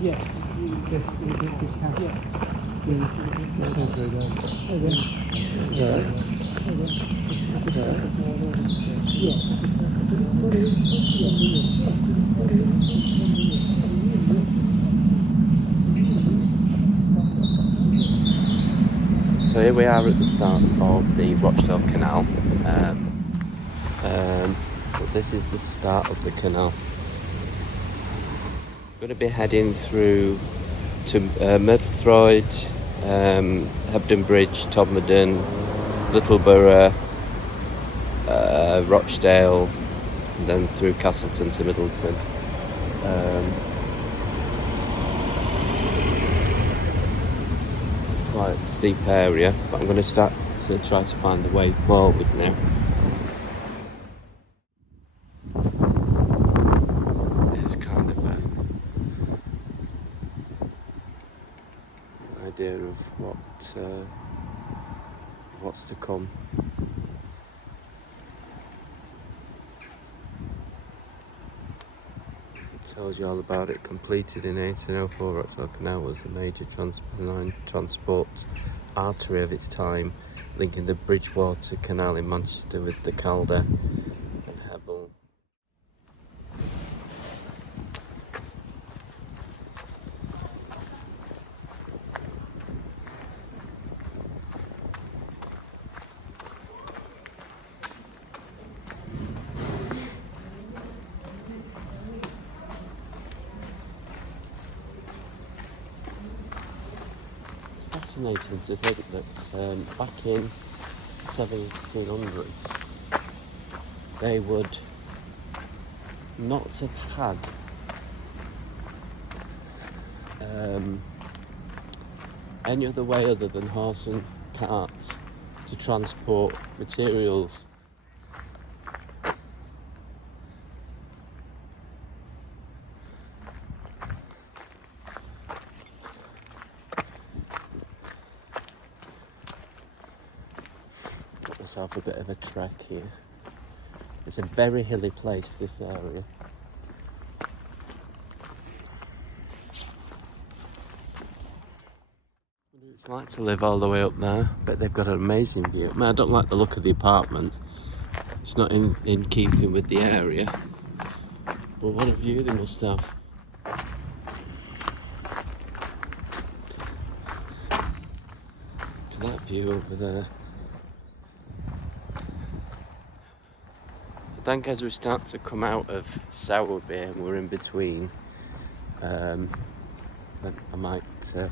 Yeah. So here we are at the start of the Rochdale Canal. But this is the start of the canal. We're going to be heading through to Medford, Hebden Bridge, Todmorden, Littleborough, Rochdale, and then through Castleton to Middleton. Quite a steep area, but I'm going to start to try to find the way forward now. It's kind of an idea of what's to come. Tells you all about it. Completed in 1804, Rochdale Canal was a major transport artery of its time, linking the Bridgewater Canal in Manchester with the Calder and Hebel. Fascinating to think that back in 1700s they would not have had any other way other than horse and carts to transport materials. Got myself a bit of a trek here. It's a very hilly place, this area. It's like to live all the way up there, but they've got an amazing view. I mean, I don't like the look of the apartment. It's not in keeping with the area. But what a view they must have. Look at that view over there. I think as we start to come out of Sowerby and we're in between, then I might do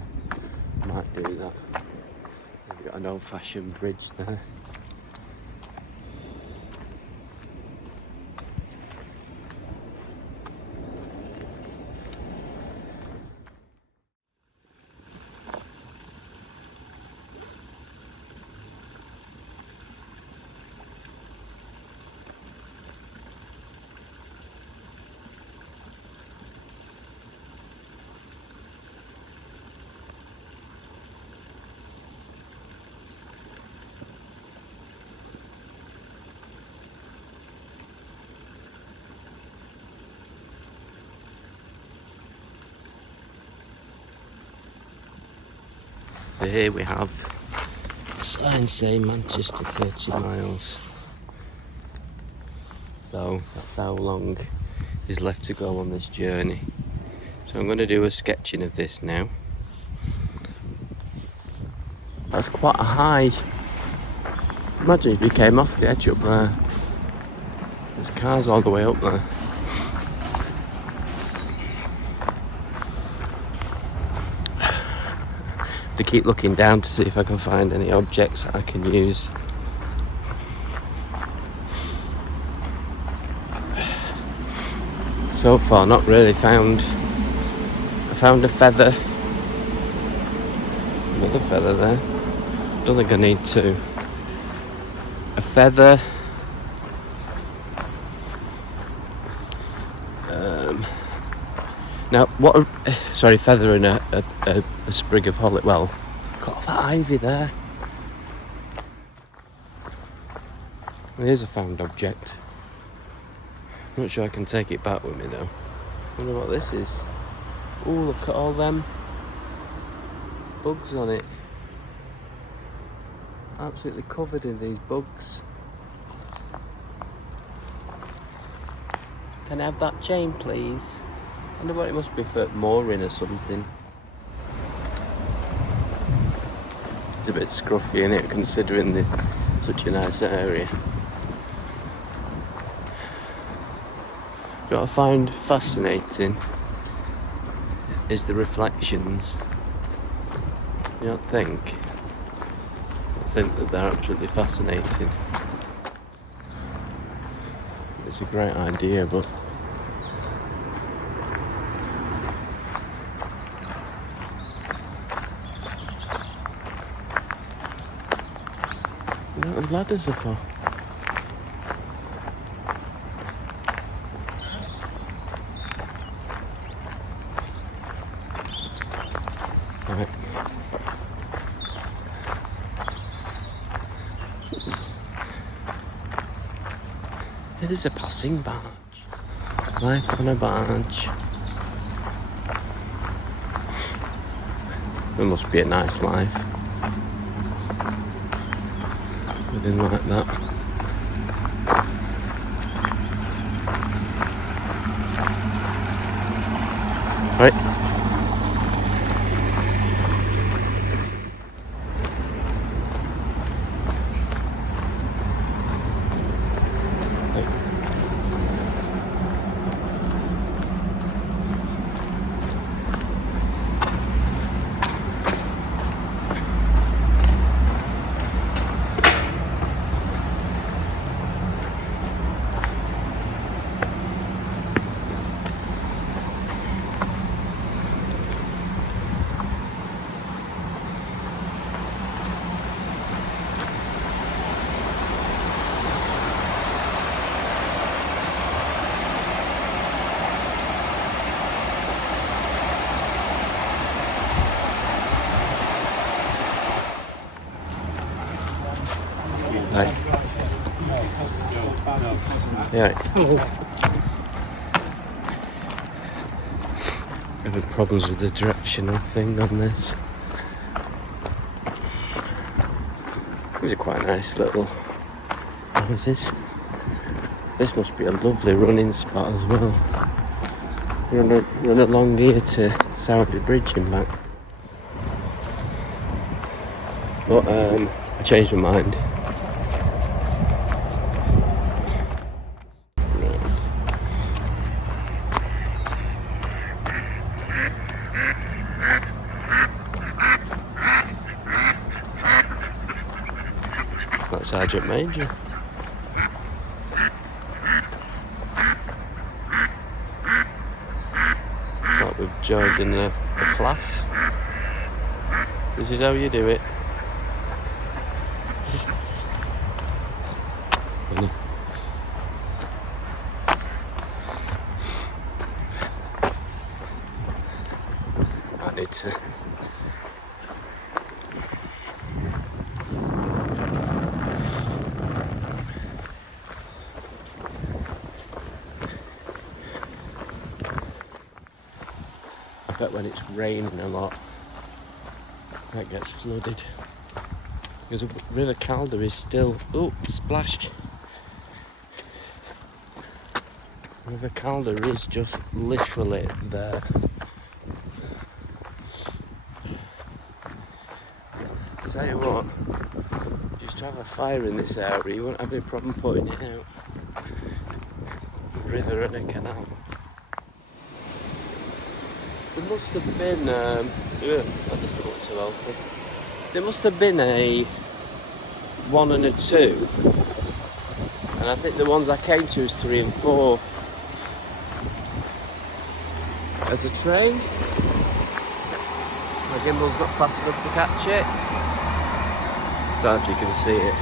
that. We've got an old-fashioned bridge there. So here we have signs saying Manchester 30 miles. So that's how long is left to go on this journey. So I'm going to do a sketching of this now. That's quite a high. Imagine if you came off the edge up there. There's cars all the way up there. To keep looking down to see if I can find any objects that I can use. So far not really found. I found a feather. Another feather there. Don't think I need two. A feather. Now, feather and a sprig of holly. Well, got all that ivy there. Well, here's a found object. Not sure I can take it back with me though. Wonder what this is. Oh, look at all them bugs on it. Absolutely covered in these bugs. Can I have that chain, please? I wonder what it must be for mooring or something. It's a bit scruffy, isn't it, considering such a nice area. What I find fascinating is the reflections. You don't think? I think that they're absolutely fascinating. It's a great idea, but you know what the ladders are for? Right. It is a passing barge. Life on a barge. It must be a nice life. Living like that. Right. Right. Yeah. Having problems with the directional thing on this. These are quite nice little houses. This must be a lovely running spot as well. Run along here to Sowerby Bridge and back. But I changed my mind. That's Sergeant Major. Thought we've joined in a class. This is how you do it. I need to. I bet when it's raining a lot, that gets flooded. Because River Calder is still... Oh, splashed. River Calder is just literally there. I'll tell you what, if you used to have a fire in this area, you wouldn't have any problem putting it out. A river and a canal. There must have been, that doesn't look so healthy. There must have been a 1 and a 2. And I think the ones I came to was 3 and 4. There's a train. My gimbal's not fast enough to catch it. Don't know if you can see it.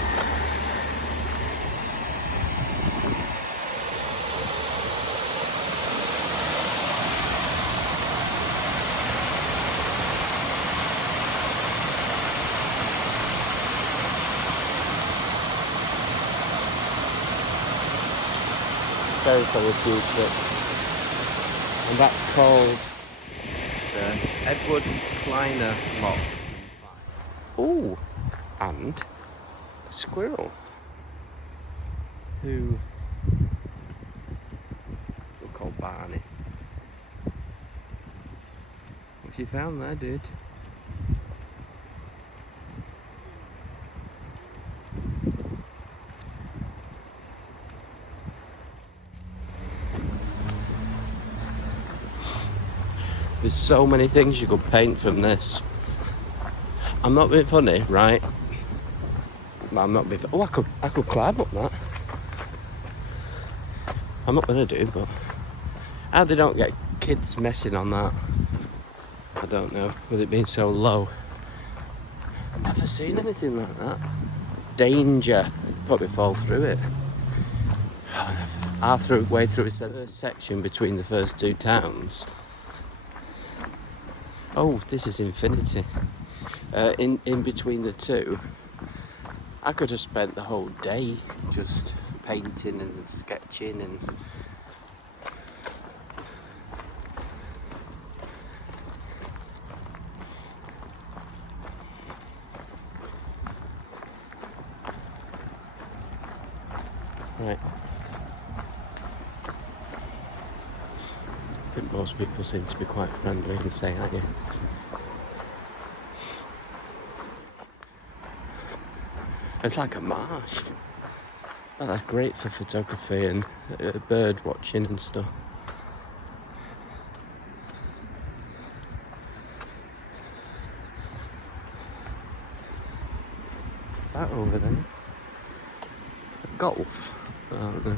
Very for the future. And that's called the Edward Kleiner Lock. Oh, and a squirrel who we'll call Barney. What you found there, dude? There's so many things you could paint from this. I'm not being funny, right? I'm not being. Oh, I could climb up that. I'm not gonna do, but how they don't get kids messing on that, I don't know. With it being so low, I've never seen anything like that. Danger! I'd probably fall through it. Way through a section between the first two towns. Oh, this is infinity. In between the two, I could have spent the whole day just painting and sketching and right. I think most people seem to be quite friendly and say hi. It's like a marsh. Oh, that's great for photography and bird watching and stuff. What's that over there? Golf? I don't know.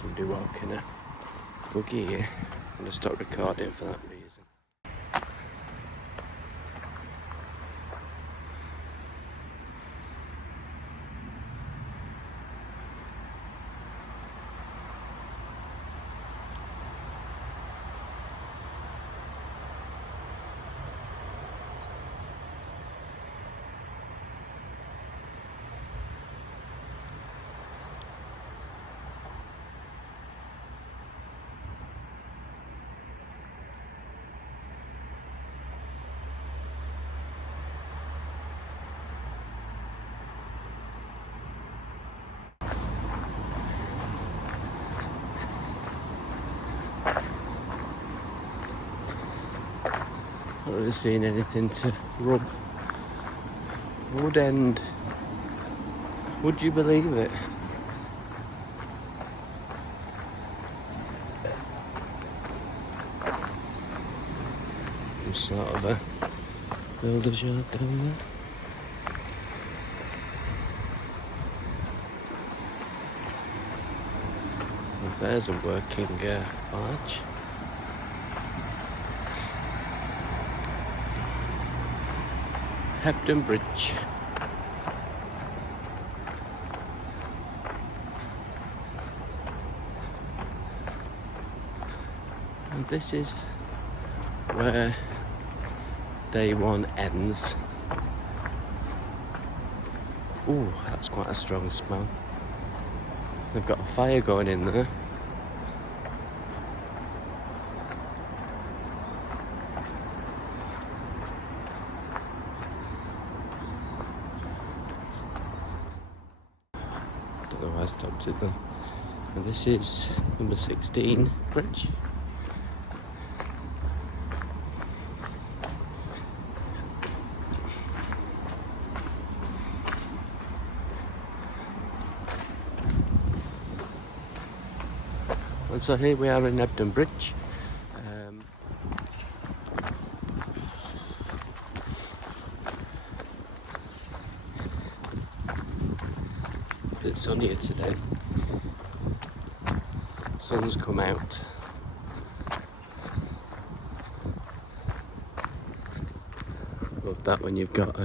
Somebody walking a buggy here. I'm gonna stop recording for that reason. I've not really seen anything to rub wood end. Would you believe it? Some sort of a builder's yard down there. Well, there's a working barge. Hebden Bridge. And this is where day one ends. Ooh, that's quite a strong smell. They've got a fire going in there. Don't know why I stopped it then. And this is number 16 bridge. And so here we are in Hebden Bridge. A bit sunnier today. Sun's come out. Love that when you've got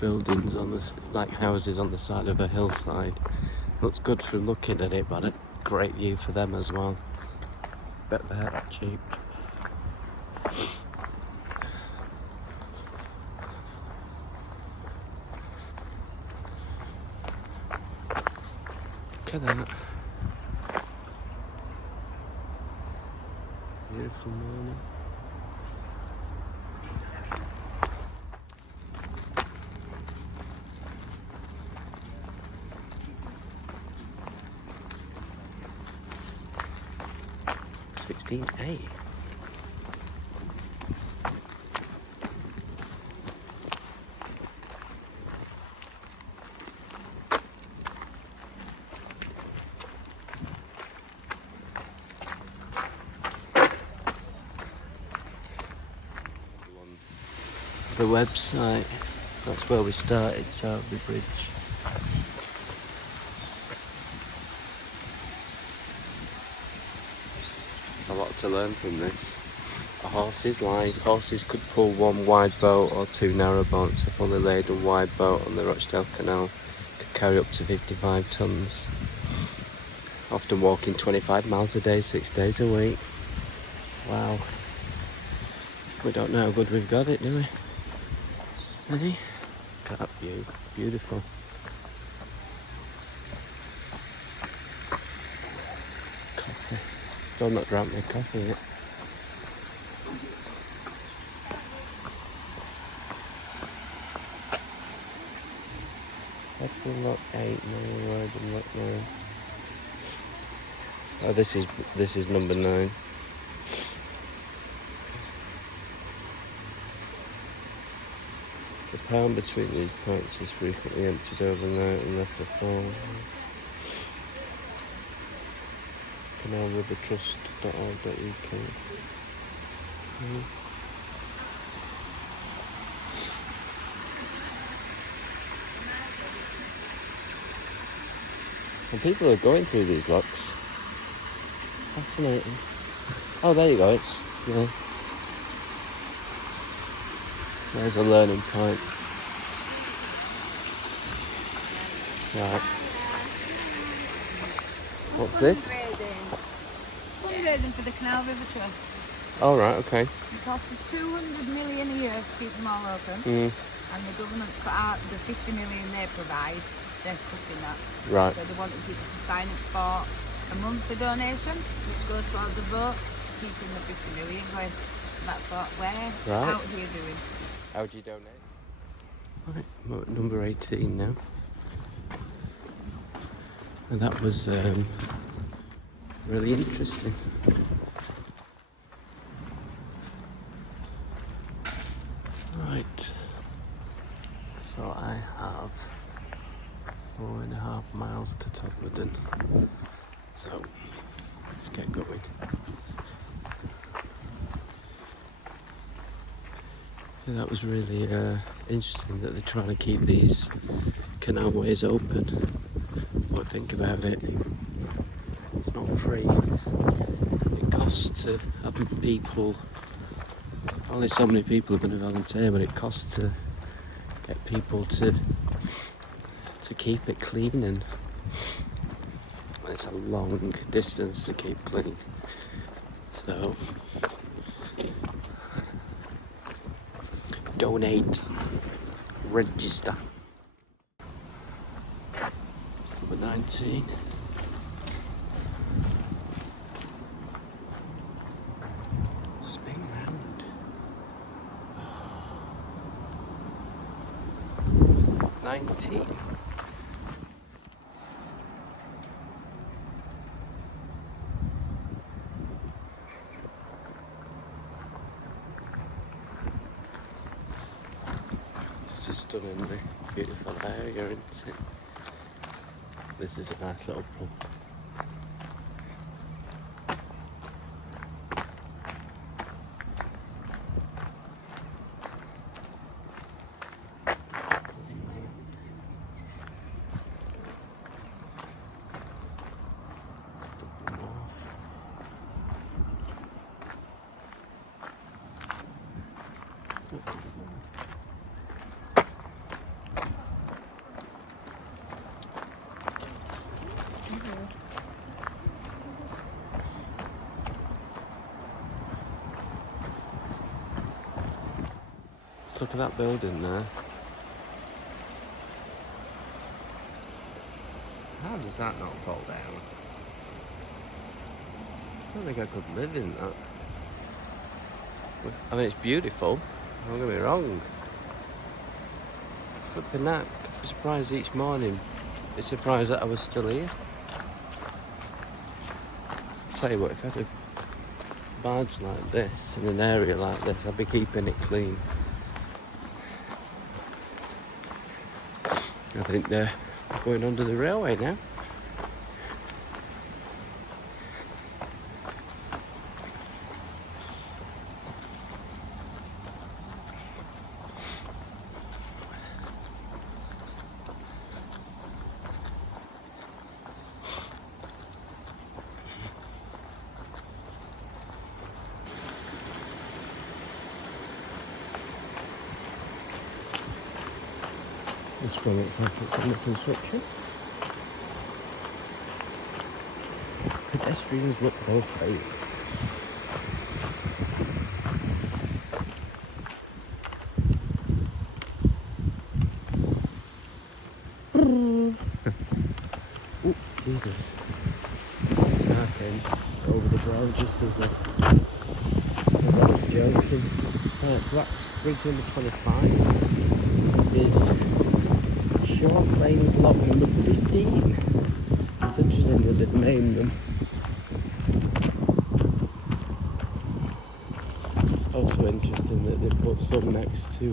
buildings on this, like houses on the side of a hillside. Looks good for looking at it, but a great view for them as well. bet they're that cheap. Look at that. Beautiful morning. $16.80. The website, that's where we started, Sowerby Bridge. A lot to learn from this. Horses could pull one wide boat or two narrow boats. A fully laden wide boat on the Rochdale Canal could carry up to 55 tonnes. Often walking 25 miles a day, 6 days a week. Wow. We don't know how good we've got it, do we? Hey? Look at that view. Beautiful. Coffee. Still not drank my coffee yet. Lock 8, no road and lock 9. Oh, this is number 9. The pound between these points is frequently emptied overnight and left to fall. Canalrivertrust.org.uk. And people are going through these locks. Fascinating. Oh, there you go. It's yeah. There's a learning point. Right. What's this? Fundraising for the Canal River Trust. Oh, right, okay. It costs us 200 million a year to keep them all open. And the government's cut out the 50 million they provide. They're cutting that. Right. So they wanted people to sign up for a monthly donation, which goes towards the vote to keeping the 50 million going. That's what we're out here doing. How do you donate? Right, we're at number 18 now. And that was really interesting. Right. So I have 4.5 miles to Todmorden. So let's get going. Yeah, that was really interesting that they're trying to keep these canalways open. But think about it, it's not free. It costs to have people, only so many people are going to volunteer, but it costs to get people to keep it clean, and it's a long distance to keep clean. So donate, register. It's number 19. Spin round. 19. It's a stunningly beautiful area, isn't it? This is a nice little pub. Look at that building there. How does that not fall down? I don't think I could live in that. I mean, it's beautiful, don't get me wrong. Flipping that, I'm surprised each morning. It's surprised that I was still here. Tell you what, if I had a barge like this, in an area like this, I'd be keeping it clean. I think they're going under the railway now. This one looks like it's under construction. Pedestrians look both ways. Oh, Jesus. I came over the ground just as I was joking. Right, so that's bridge number 25. This is Short Plains Lock number 15. It's interesting that they've named them. Also interesting that they put some next to,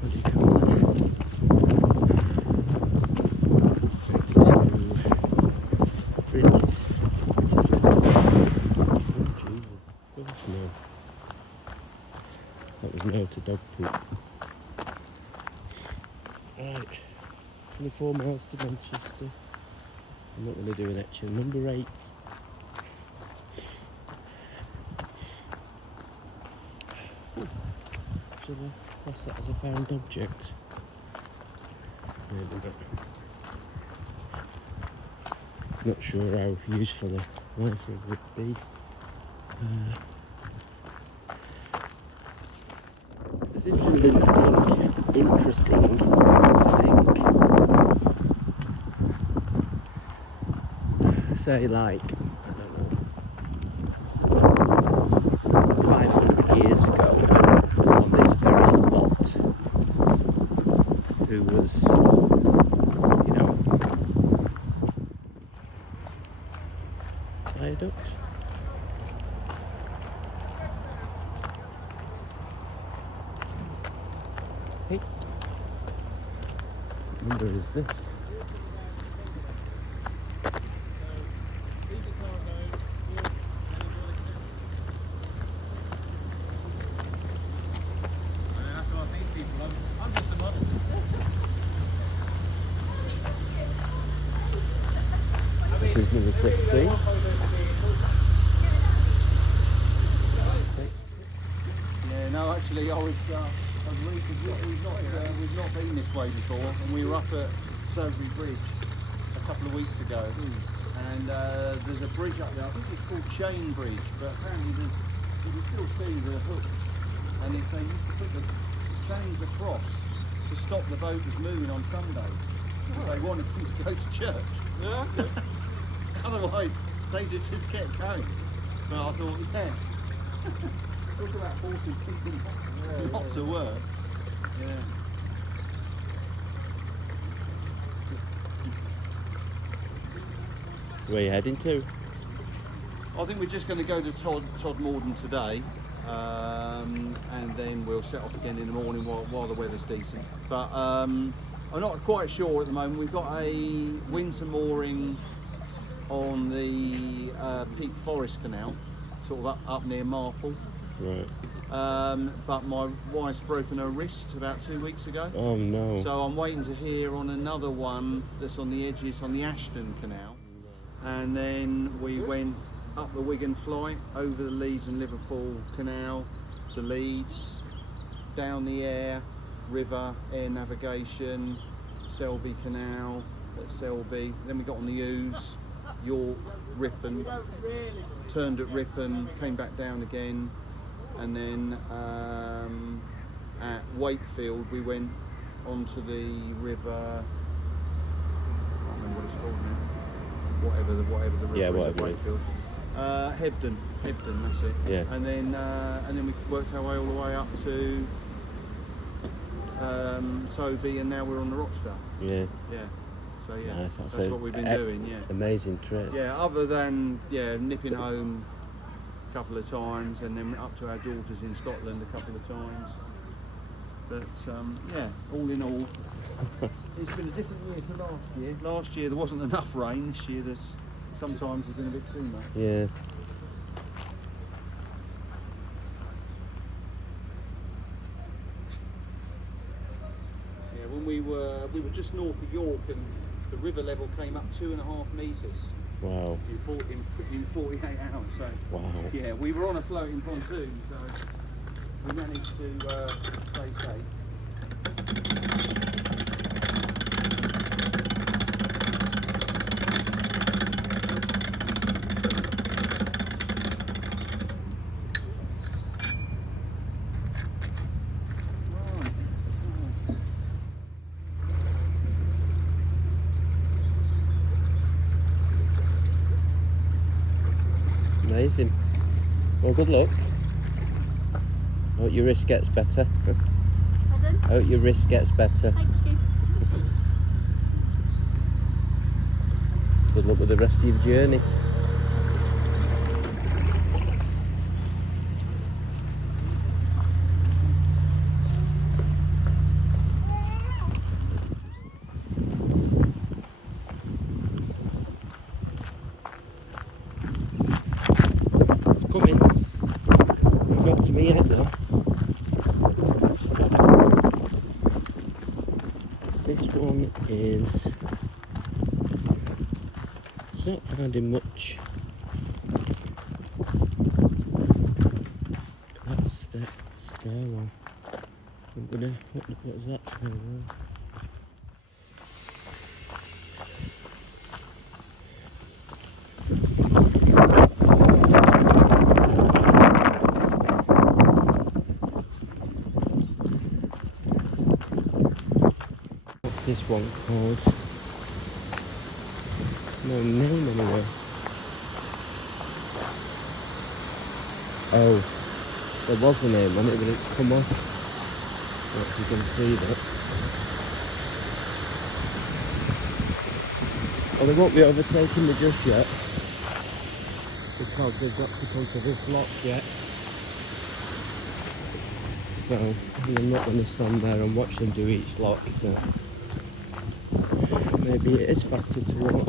what do you call it? Next to bridges. Bridges next to oh, Jesus. That was no. That was no to dog poop. Right, 24 miles to Manchester. I'm not going to do an etching. Number 8. Should I class that as a found object? Maybe, but not sure how useful a lifer would be. It's interesting to think. Interesting to think. Say like, I don't know, 500 years ago, on this very spot, who was, you know, viaduct. Hey, what number is this? This is number 16. Yeah, no, actually, I was we've not been this way before, and we were up at Surrey Bridge a couple of weeks ago, and there's a bridge up there. I think it's called Chain Bridge, but apparently you can still see the hook, and if they used to put the chains across to stop the boaters moving on Sundays, because they wanted them to go to church. Yeah. Otherwise, they just get going. But I thought, yeah. Talk about forcing people not to work. Yeah. Where are you heading to? I think we're just going to go to Todmorden today, and then we'll set off again in the morning while the weather's decent. But I'm not quite sure at the moment. We've got a winter mooring on the Peak Forest Canal, sort of up near Marple. Right. But my wife's broken her wrist about 2 weeks ago. Oh no. So I'm waiting to hear on another one that's on the edges on the Ashton Canal. And then we went up the Wigan flight, over the Leeds and Liverpool Canal to Leeds, down the air navigation, Selby Canal at Selby. Then we got on the Ouse, York, Ripon, turned at Ripon, came back down again, and then at Wakefield, we went onto the river. I can't remember what it's called now. Whatever the river Yeah, is whatever at it is. Wakefield. Hebden, that's it. Yeah. And then we worked our way all the way up to Sovey, and now we're on the Rochdale. Yeah. Yeah. So yeah, Nice, that's what we've been doing. Yeah. Amazing trip. Yeah. Other than nipping home a couple of times, and then up to our daughters in Scotland a couple of times. But all in all, it's been a different year to last year. Last year there wasn't enough rain. This year sometimes there's been a bit too much. Yeah. Yeah, when we were just north of York, and the river level came up 2.5 metres Wow. in 48 hours. So Wow. yeah, we were on a floating pontoon, so we managed to stay safe. Amazing. Well, good luck. I hope your wrist gets better. Pardon? I hope your wrist gets better. Thank you. Good luck with the rest of your journey. It's coming. Not got to me yet though. This one is... It's not finding much. That's the stairwell. I'm gonna... What is that stairwell? What's this one called? No name anyway. Oh, there was a name on it, but it's come off. I don't know if you can see that. Well, they won't be overtaking me just yet, because they've got to come to this lock yet. So I'm not going to stand there and watch them do each lock. So maybe it is faster to walk.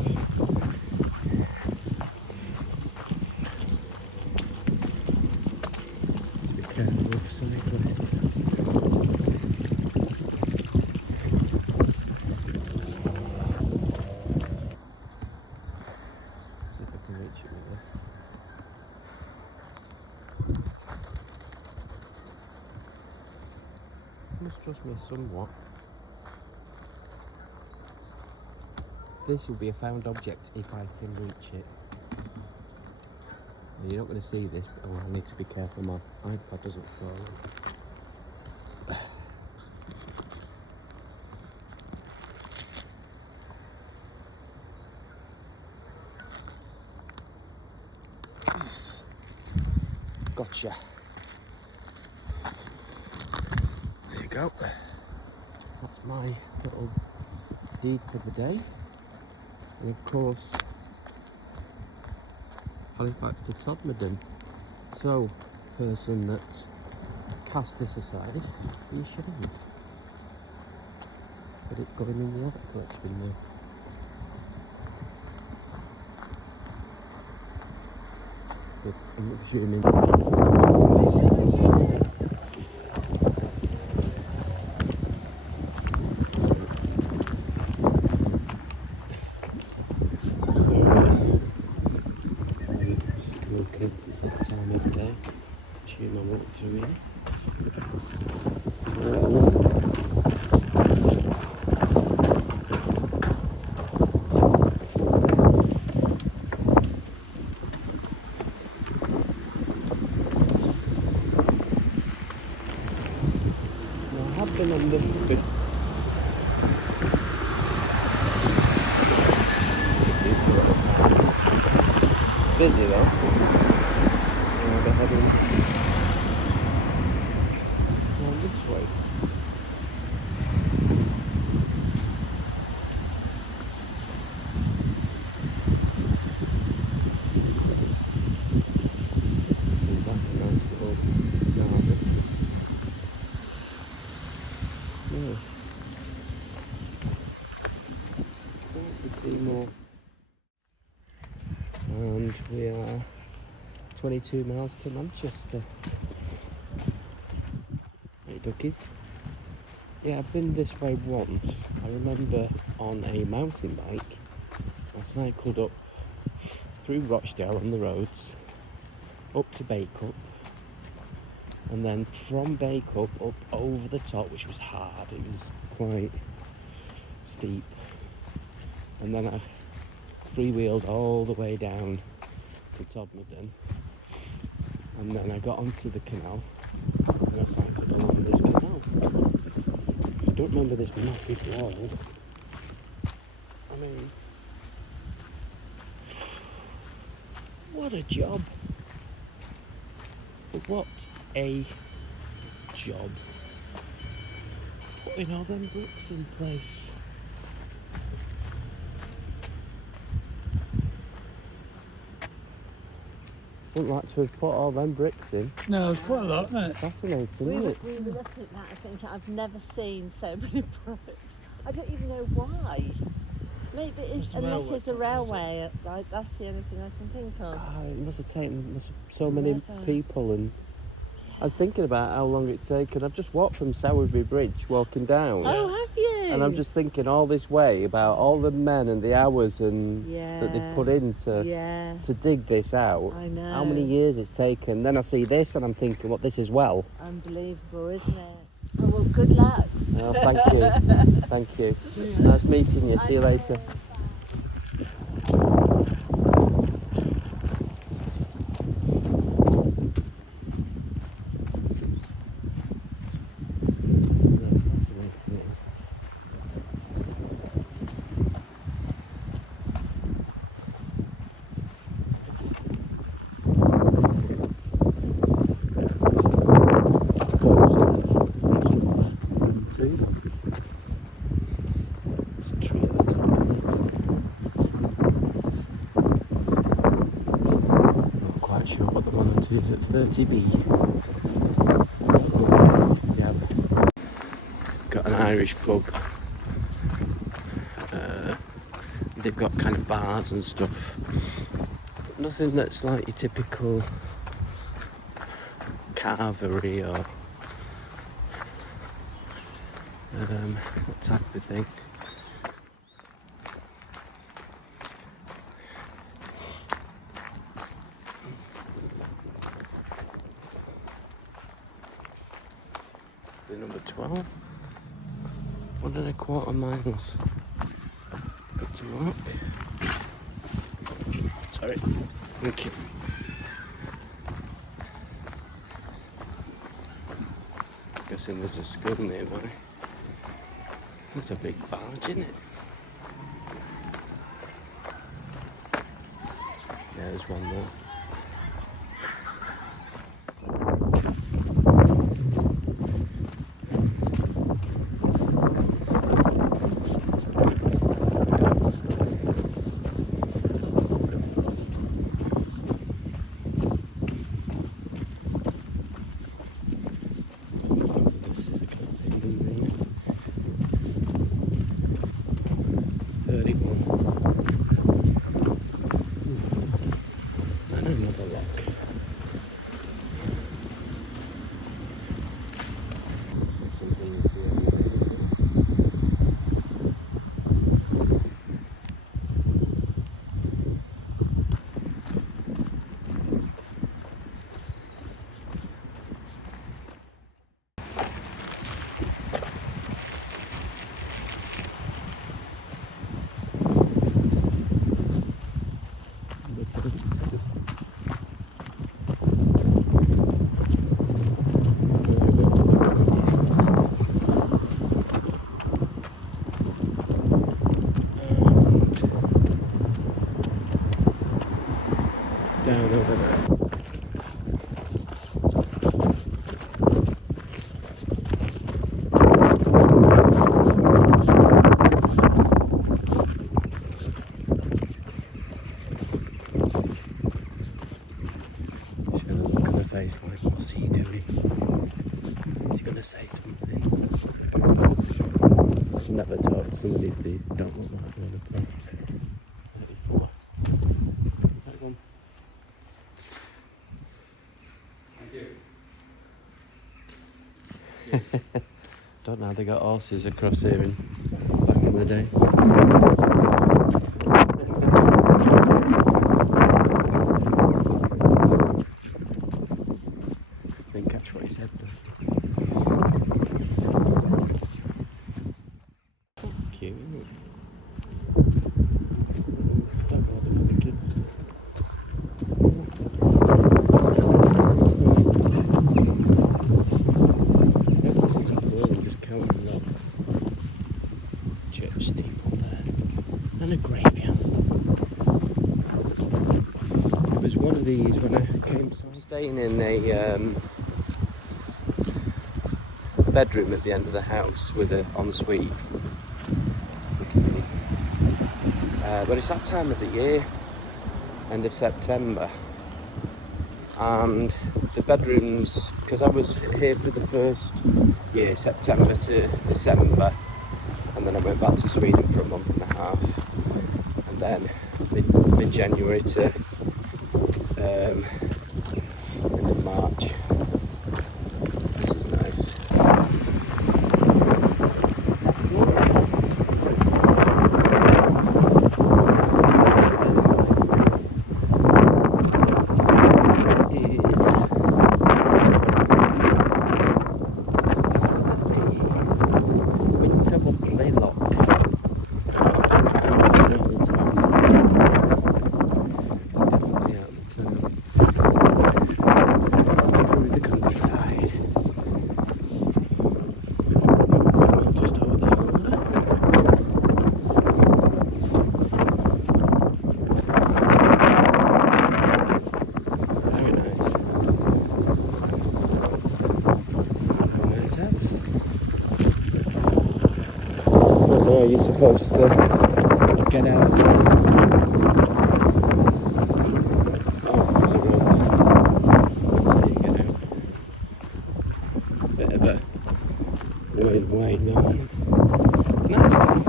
Just be careful of cyclists. See if I can reach it with this. You must trust me somewhat. This will be a found object if I can reach it. You're not going to see this, but I need to be careful my iPad doesn't fall. Gotcha. There you go. That's my little deed for the day. And of course, Halifax to Todmorden. So, person that cast this aside, you shouldn't. But it's going in the other collection now. But I'm assuming it says there. It's that time of day. Assume I walk through here. For a walk. been on this before. Busy though. Yeah, we're heading down this way. Is that a nice little garden? Yeah. Start to see more. And we are 22 miles to Manchester. Hey duckies. Yeah, I've been this way once. I remember on a mountain bike, I cycled up through Rochdale on the roads, up to Bacup, and then from Bacup up over the top, which was hard. It was quite steep. And then I freewheeled all the way down to Todmorden, and then I got onto the canal and I cycled along this canal. I don't remember this massive wall. I mean, what a job. What a job. Putting all them bricks in place. Wouldn't like to have put all them bricks in. No, it's quite a lot, isn't it? Fascinating, isn't it? We were looking at that and thinking, I've never seen so many bricks. I don't even know why. Maybe it's unless it's a railway. Like, that's the only thing I can think of. God, it must have taken so many Forever. people, and I was thinking about how long it's taken. I've just walked from Sowerby Bridge, walking down, Oh, have you? and I'm just thinking all this way about all the men and the hours and that they put in to dig this out. I know. How many years it's taken. Then I see this and I'm thinking, what, this as well? Unbelievable, isn't it? Oh, well, good luck. Oh, thank you. Thank you. Nice meeting you. See you later. There's a tree at the top of it. Not quite sure what the 1 and 2 is at 30B. We have got an Irish pub. They've got kind of bars and stuff. Nothing that's like your typical carvery or that type of thing. The number 12. 1.25 miles. Good to walk. Sorry. Thank you. Guessing there's a school nearby. That's a big barge, isn't it? Yeah, there's one there. This is a classic ring. 31. And another lock. Looks like something's here. Number 32. down over there. She'll look at her face like, what's he doing? He's going to say something. Never talk to somebody if they don't look like me at all. 34. That one. Thank you. Don't know, they got horses across here back in the day. Didn't catch what he said though. That's cute, isn't it? Little step ladder for the kids to... What's the next? This isn't boring, just counting logs. Church steeple there. And a graveyard. There was one of these when I came staying in a bedroom at the end of the house with an ensuite. But it's that time of the year, end of September, and the bedrooms, because I was here for the first year, September to December, and then I went back to Sweden for a month and a half, and then mid-January to end of March. This is nice. Excellent. You're supposed to get out there. Oh, there's a rope. That's how you get out. Bit of a weird way going. Nice thing.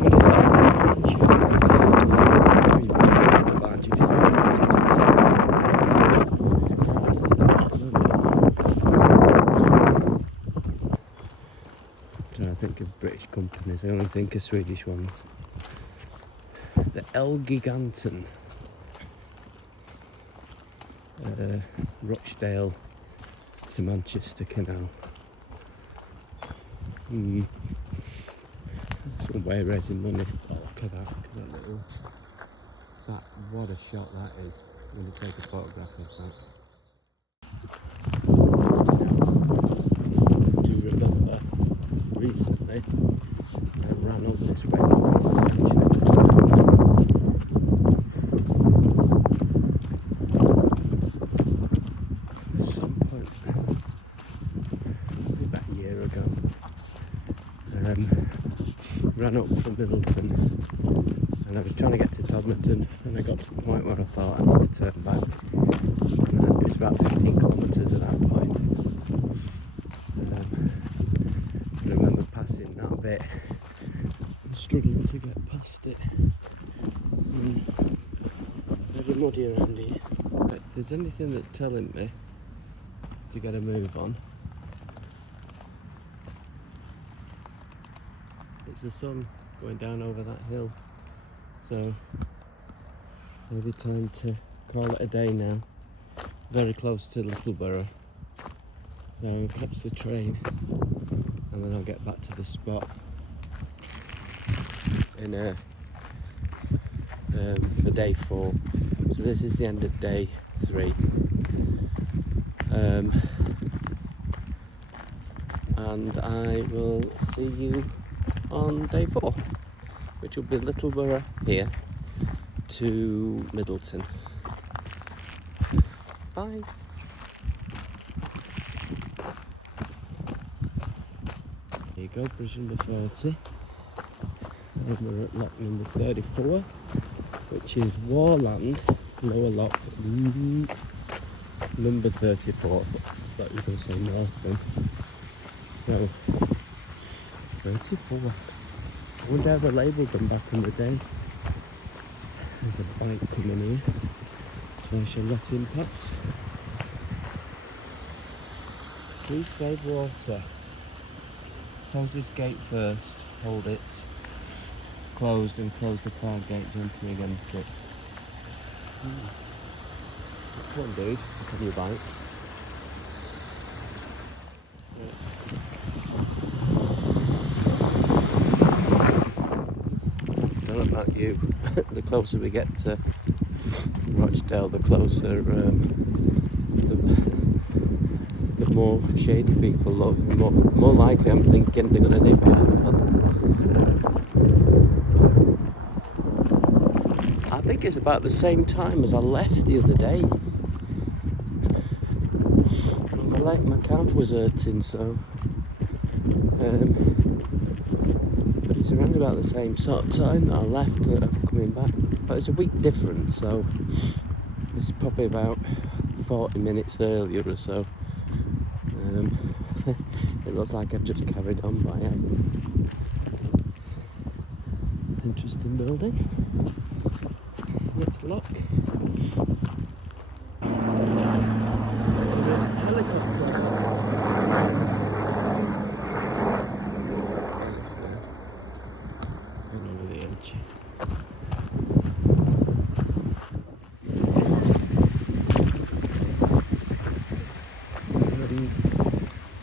What is that? It's like a barge. You can a barge if you've got a place like that. I think of British companies, I only think of Swedish ones. The Elgiganten, Rochdale to Manchester Canal. Some way of raising money. Oh, look at that, little... what a shot that is. I'm going to take a photograph of that. Do you remember? Recently, I ran up this way recently actually. At some point, about a year ago, ran up from Middleton and I was trying to get to Todmorden and I got to the point where I thought I need to turn back. And it was about 15 kilometres at that point. I remember passing that bit and struggling to get past it. Very muddy around here. But if there's anything that's telling me to get a move on, it's the sun going down over that hill. So maybe time to call it a day now. Very close to Littleborough. So I'll catch the train. And then I'll get back to the spot in for day 4. So this is the end of day 3. And I will see you on day 4, which will be Littleborough here, to Middleton. Bye. There you go, bridge number 40. And we're at lock number 34, which is Warland, lower lock, number 34. I thought you were going to say north then. So, 34. I wonder how they labelled them back in the day. There's a bike coming here, so I shall let him pass. Please save water. Close this gate first, hold it. Closed and close the fire gate gently against it. Come on dude, get on your bike. I don't know about you, the closer we get to Rochdale, the closer, the more shady people look, and more likely I'm thinking they're going to nip out. I think it's about the same time as I left the other day. My calf was hurting, so but it's around about the same sort of time that I left that I'm coming back. But it's a week different, so it's probably about 40 minutes earlier or so. It looks like I've just carried on by it. Interesting building. Next lock. There's a helicopter. Over the edge.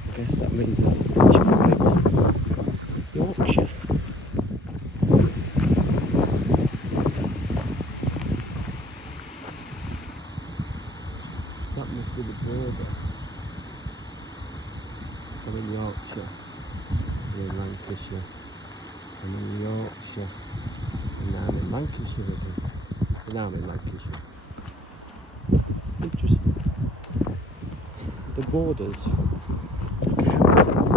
I guess that means that Bridge 5 Yorkshire. That must be the border. I'm in Yorkshire, I'm in Lancashire, I'm in Yorkshire, and now I'm in Lancashire again. And now I'm in Lancashire. Interesting. The borders of counties.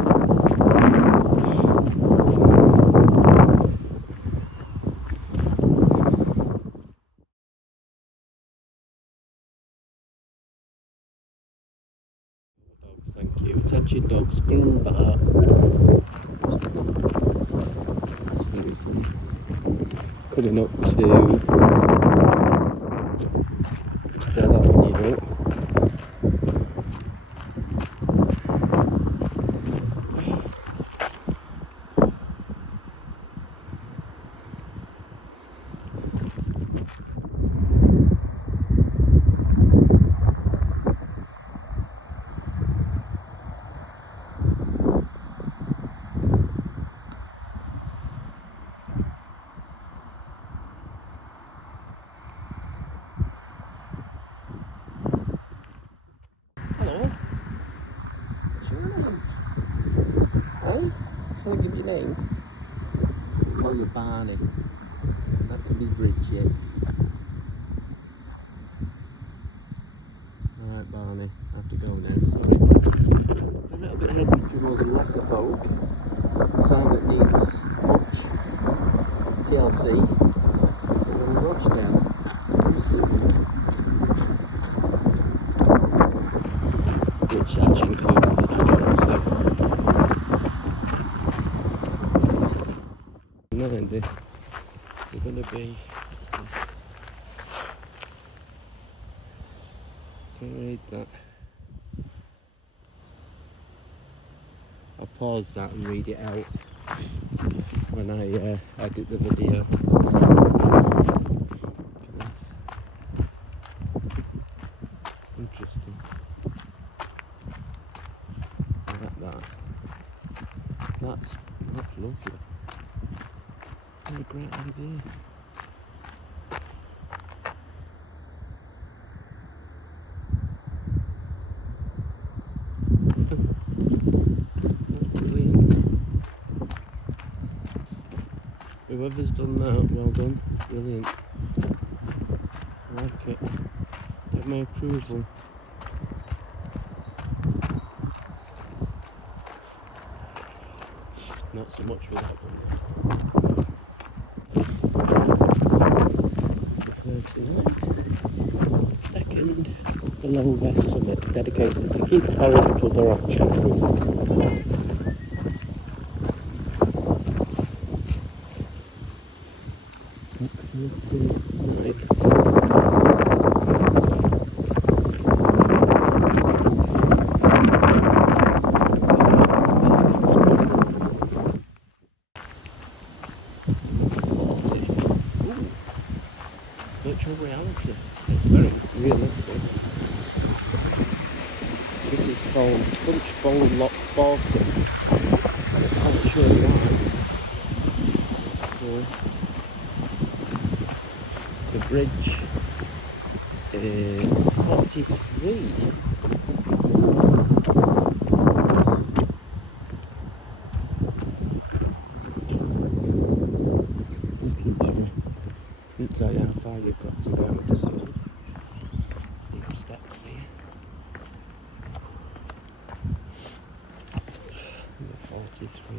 Thank you. Attention dogs, grrr bark. That's funny. That's very funny. Coming up to... say that one, you know. Hello. What's your name? Hey? Shall I give you a name? I'll call you Barney. That can be Bridget. Alright Barney, I have to go now, sorry. It's a little bit hidden from us lesser folk. A sign that needs much TLC. But we're in Rochdale. Which actually includes the little one, so. No, then they're going to be. What's this? Can I read that? I'll pause that and read it out when I edit the video. That's interesting. I like that. That's lovely. What a great idea. Brilliant. Whoever's done that, well done. Brilliant. like it. Get my approval. Not so much with that one. The 39. Second below west summit, dedicated to keep Oriental Baroque chapel. Up 39. Virtual reality. It's very realistic. This is called Punch Bowl Lock 40. I'll show you why. So, the bridge is 43. Little borough. Didn't tell you how far you've got to go, does it? Steep steps here. Number 43.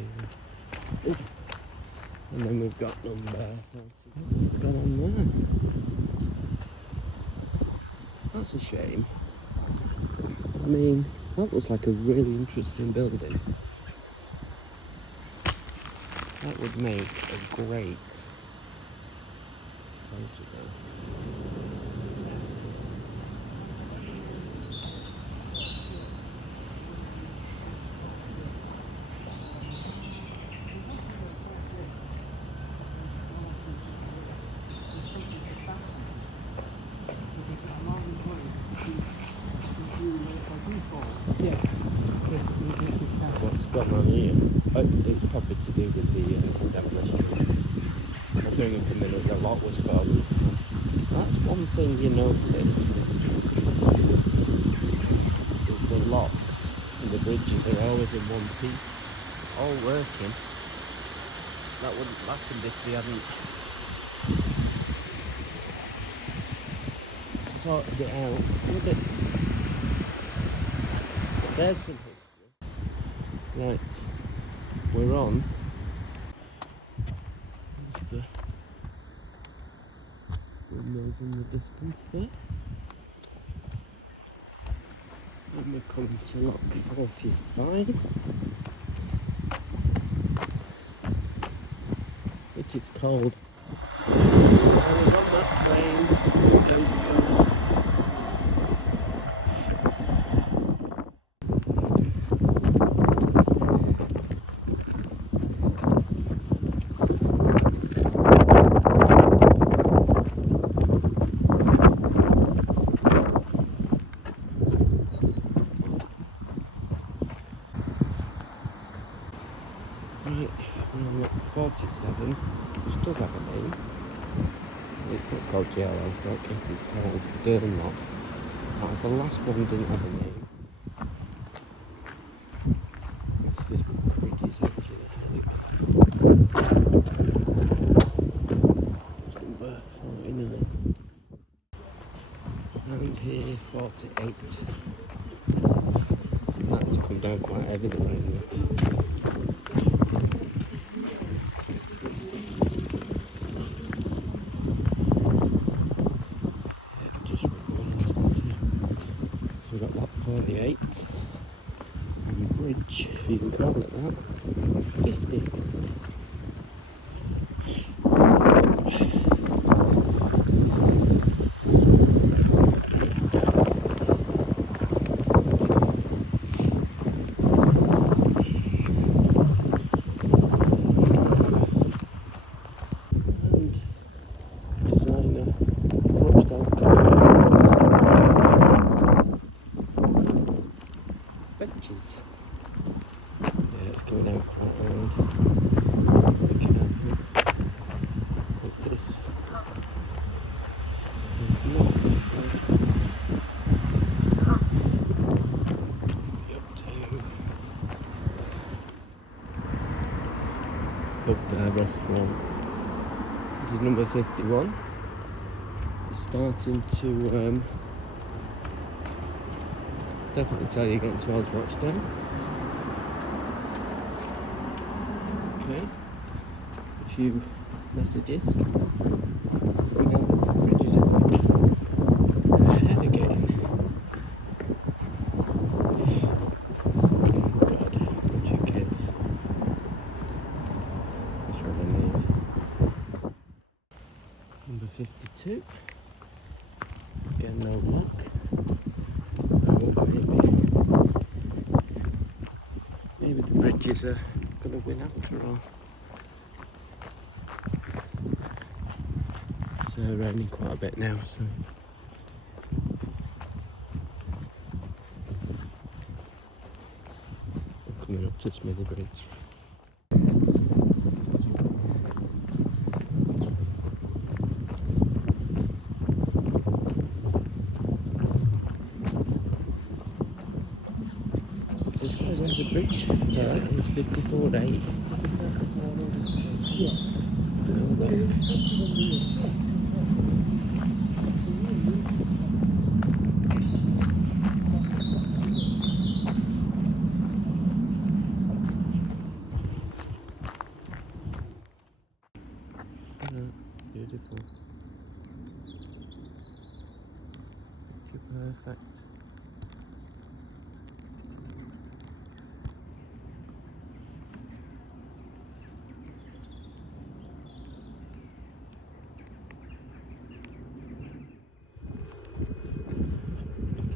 And then we've got number 40. What's gone on there? That's a shame. I mean, that looks like a really interesting building. That would make a great photograph. What's going on here? It's probably to do with the demolition. I was thinking for a minute the lot was falling. That's one thing you notice, is the locks and the bridges are always in one piece, all working. That wouldn't have happened if they hadn't sorted it out, would it? But there's some history. Right, we're on. There's the windows in the distance there. And we're coming to lock 45, which is called. I was on that train years ago. Right, we're at 47, which does have a name. It's not called JLL Dock, it's called Durnlock. That was the last one, didn't have a name. That's the bridge's edge in It's number 49. And here, 48. This is starting to come down quite heavy, the rain. We've got lot 48 and bridge, if you can call it that, 50. And designer Rochdale Canal. Benches. Yeah, it's coming out quite hard. Be careful. Because this is not waterproof. Up to Club Restaurant. This is number 51. It's starting to definitely tell you getting towards Rochdale. Okay, a few messages. See now the bridges are going ahead again. Oh God, bunch of kids. That's what I need. Number 52. Again, no luck. So maybe the bridges are going to win after all. It's raining quite a bit now, so I'm coming up to Smithy Bridge. Where's the bridge? It's 54A. Yeah. Beautiful. Perfect.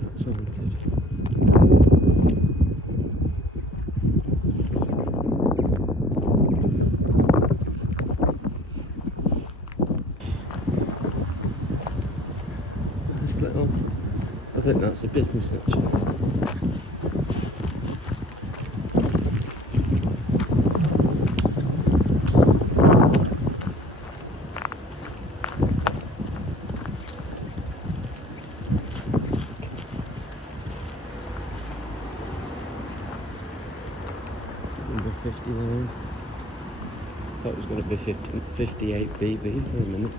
That's haunted. Nice little. I think that's a business actually. Number 59. Thought it was going to be 58 BB for a minute.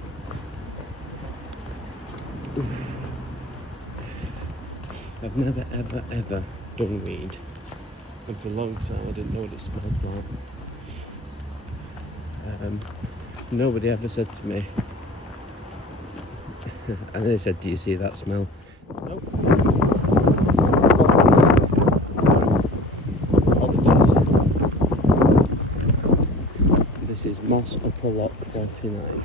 Oof. I've never ever done weed, and for a long time I didn't know what it smelled like. Nobody ever said to me, and they said, "Do you see that smell?" Nope. Apologies. This is Moss Upper Lock 49.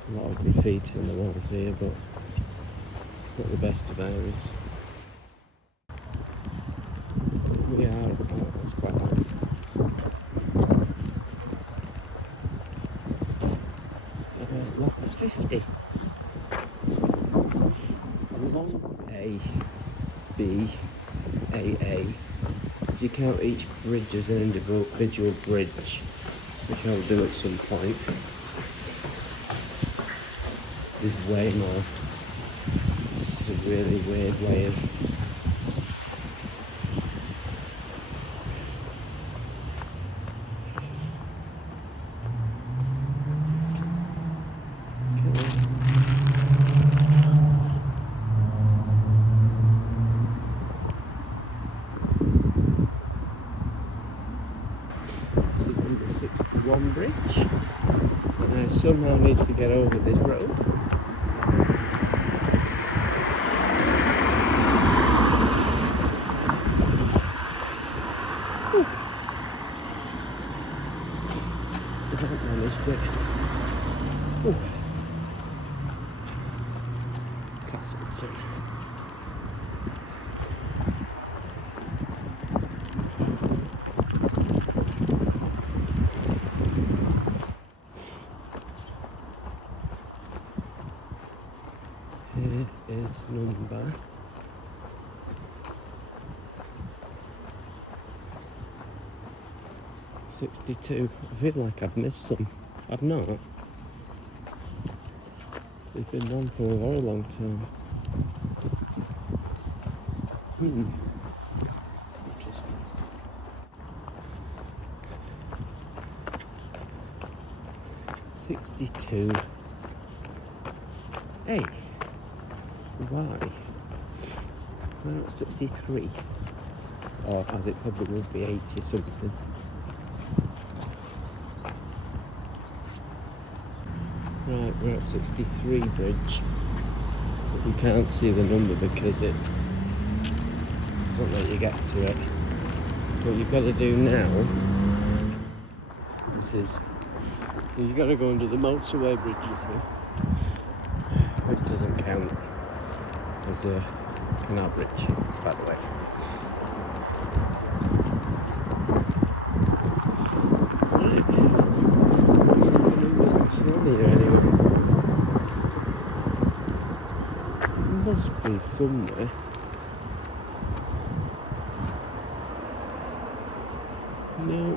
A lot of graffiti on the walls here, but it's not the best of areas. We are up on that's quite nice. Lock 50. Along A, B, AA. If you count each bridge as an individual bridge, which I'll do at some point, there's way more. This is a really weird way of This is number 61 bridge, and I somehow need to get over this road. Still haven't managed it. Castleton. Here is number 62. I feel like I've missed some. I've not. It's been on for a very long time. 62. Hey, why? Why not 63? Or as it probably would be 80 something. Right, we're at 63 bridge. But you can't see the number because it doesn't let you get to it. So what you've got to do now, you've got to go under the motorway bridge, you see, which doesn't count as a canal bridge, by the way. Right, what's the numbers I'm showing here anyway? Must be somewhere. No.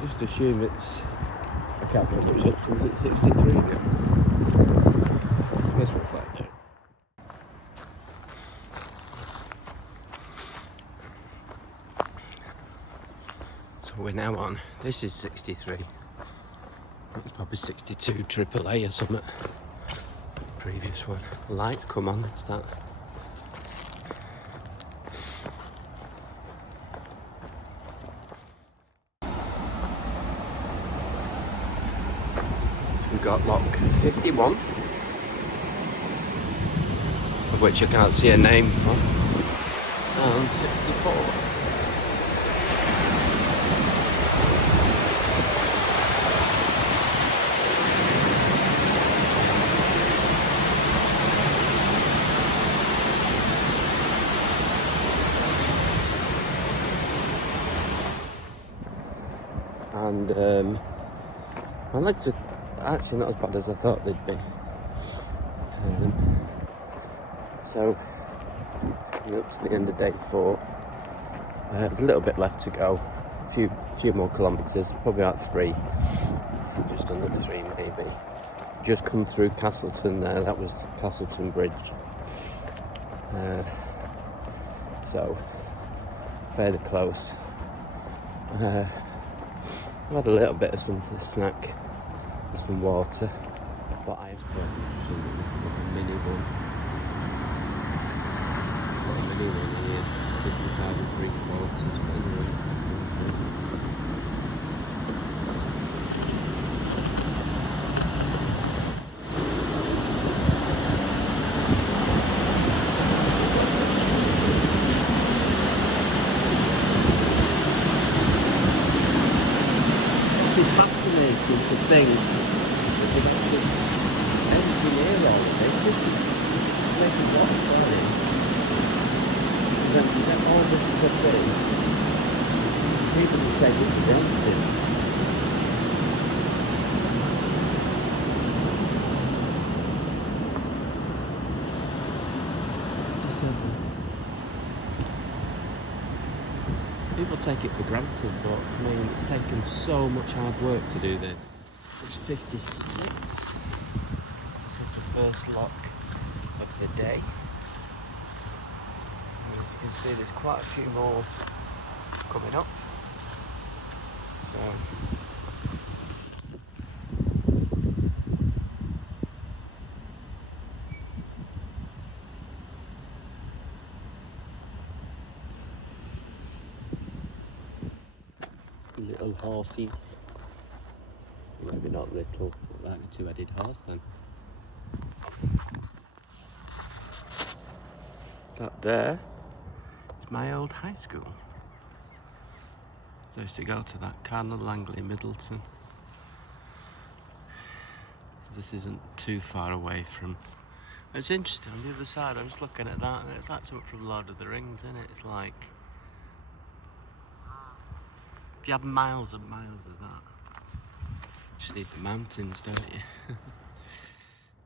Just assume it's. I can't remember which up to. Was it 63 now? Guess we'll find out. So we're now on. This is 63. That was probably 62 AAA or something. The previous one. Light, come on, it's that. We've got lock 51, of which I can't see a name for, and 64. And my legs are actually not as bad as I thought they'd be. So we're up to the end of day 4. There's a little bit left to go. A few more kilometres, probably about 3. Just under 3 maybe. Just come through Castleton there. That was Castleton Bridge. So fairly close. I had a little bit of something to snack, some water, but I've got a mini one. Got a mini one here, 55 and 3/4. Fascinating to think that they've actually engineered all of this. This is making what planning. And then to get all this stuff in, people will take it for granted. People take it for granted, but I mean, it's taken so much hard work to do this. It's 56. This is the first lock of the day. And as you can see, there's quite a few more coming up. So. Little horses. Maybe not little, but like a two-headed horse then. That there is my old high school. So I used to go to that, Canal, Langley, Middleton. This isn't too far away from. It's interesting, on the other side I was looking at that and it's like something from Lord of the Rings, isn't it? It's like you have miles and miles of that. You just need the mountains, don't you?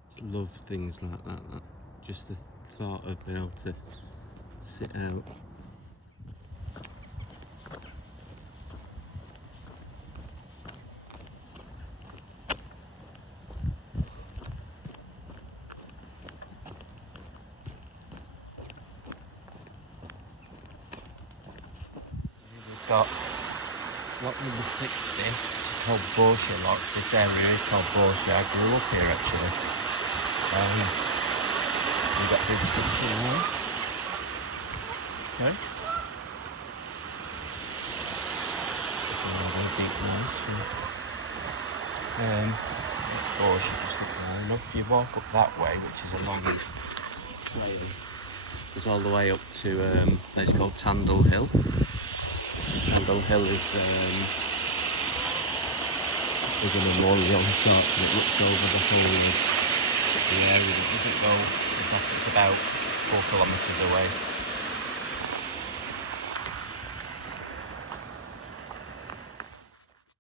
Just love things like that. Just the thought of being able to sit out. We've got Lock number 60. It's called Borshire Lock. This area is called Borshire. I grew up here actually. We got Bridge 61. Okay. Deep ones. It's Borshire, just not far enough. You walk up that way, which is a long trail. Goes all the way up to a place called Tandle Hill. Tandle Hill is a memorial of sorts, and it looks over the whole of the area. It doesn't go, it's about 4 kilometres away.